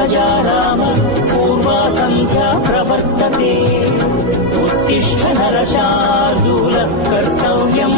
సుప్రజా రామ పూర్వా సంధ్యా ప్రవర్తతే ఉత్తిష్ట నరశార్దూల కర్తవ్యం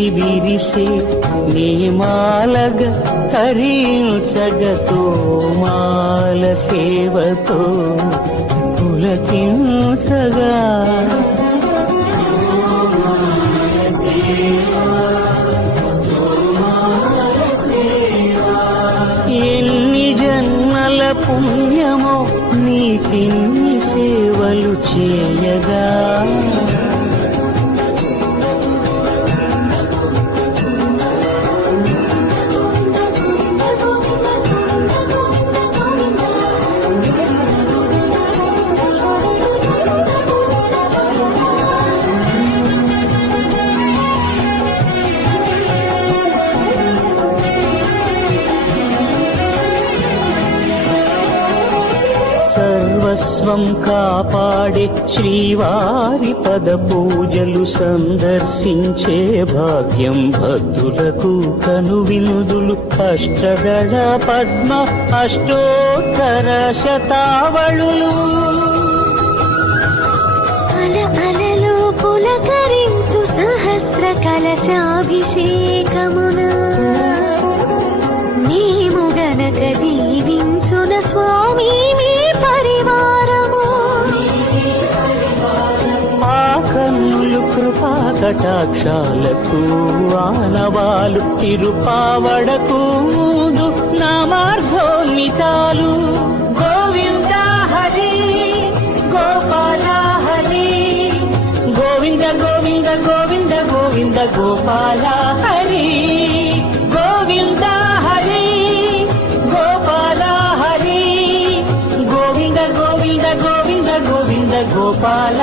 మురిసి విరిసే నేమాలగ తరించగతో మాల సేవతో పులకించగా. ఎన్ని జన్మల పుణ్యమో నీకిన్ని సేవలు చేయగా. సర్వస్వం కాపాడే శ్రీవారి పద పూజలు సందర్శించే భాగ్యం భక్తులకు కనువినుదులు. అష్టదళ పద్మ అష్టోత్తర శతావళులు. అల అలలు పులకరించు సహస్ర కలచాభిషేకమునా. కటాక్షాలకు ఆనవాలు తిరుపావడకు ముందు నామార్థోన్మితాలు గోవింద హరి గోపాల హరి. గోవింద గోవింద గోవింద గోవింద గోపాల హరి. గోవింద హరి గోపాల హరి. గోవింద గోవింద గోవింద గోవింద గోపాల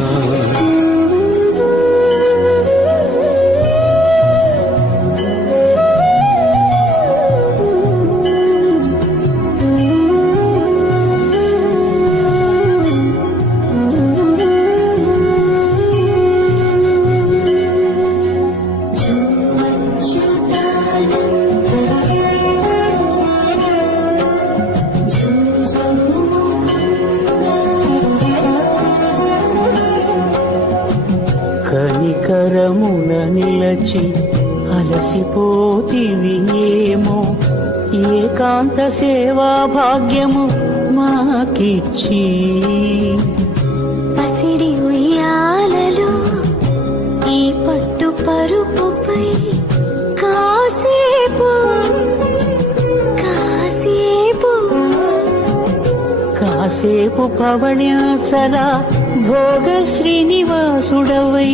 నిలచి అలసిపోతివి ఏమో? ఏకాంత సేవా భాగ్యము మాకిచ్చి. పసిడి ఉయ్యాలలో ఈ పట్టు పరుపుపై కాసేపు కాసేపు. కాసేపు పవణ్యాచల భోగ శ్రీనివాసుడవై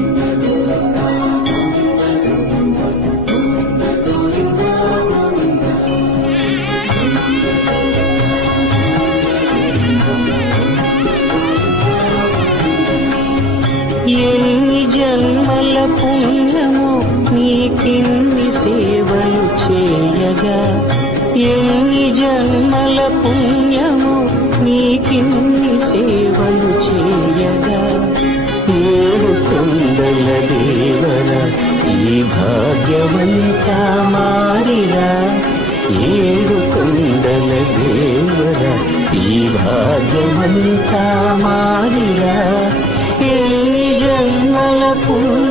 ఉండగా ఎన్ని జన్మల పుణ్యము నీకిన్ని సేవలు చేయగా ఏడు కొండల దేవర ఈ భాగ్యవంతా మారిరా. ఏడు కొండల దేవర ఈ భాగ్యమంతా మారిరా. ఎన్ని జన్మల పుణ్య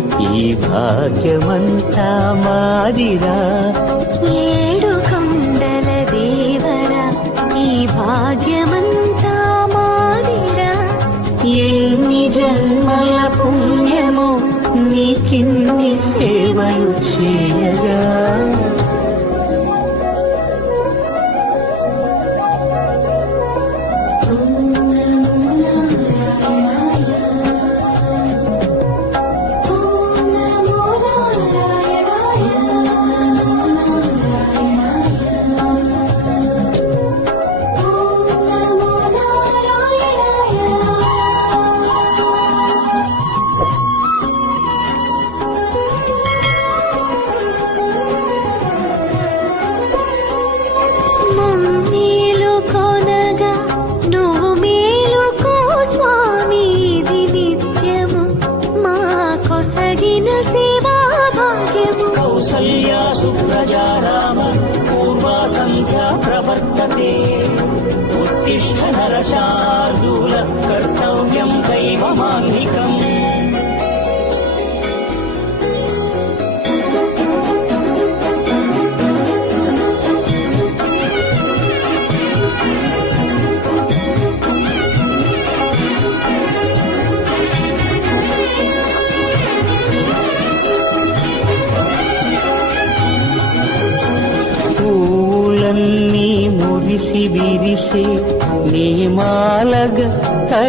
ఈ భాగ్యమంతా మాదిరా.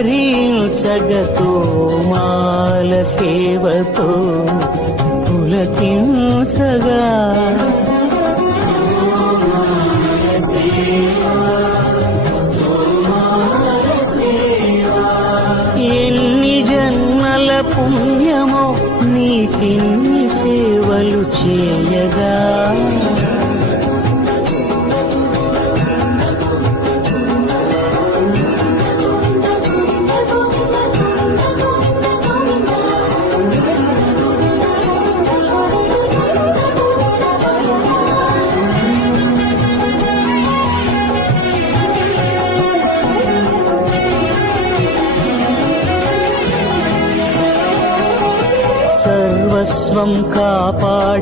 తరించగతో మాల సేవతో పులకించగా. ఎన్ని జన్మల పుణ్యమో నీకిన్ని సేవలు చే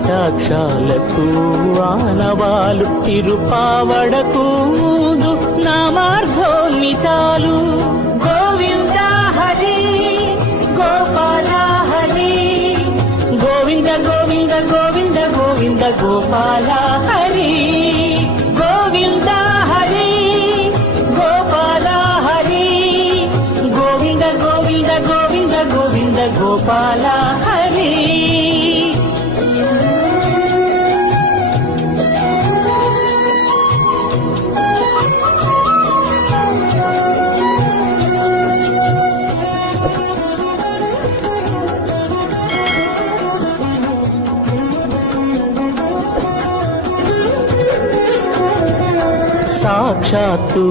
కటాక్షాలకు ఆనవాలు తిరుపావడకు ముందు నామార్థోన్మితాలు గోవింద హరి గోపాల హరి. గోవింద గోవింద గోవింద గోవింద గోపాల సాక్షాత్తు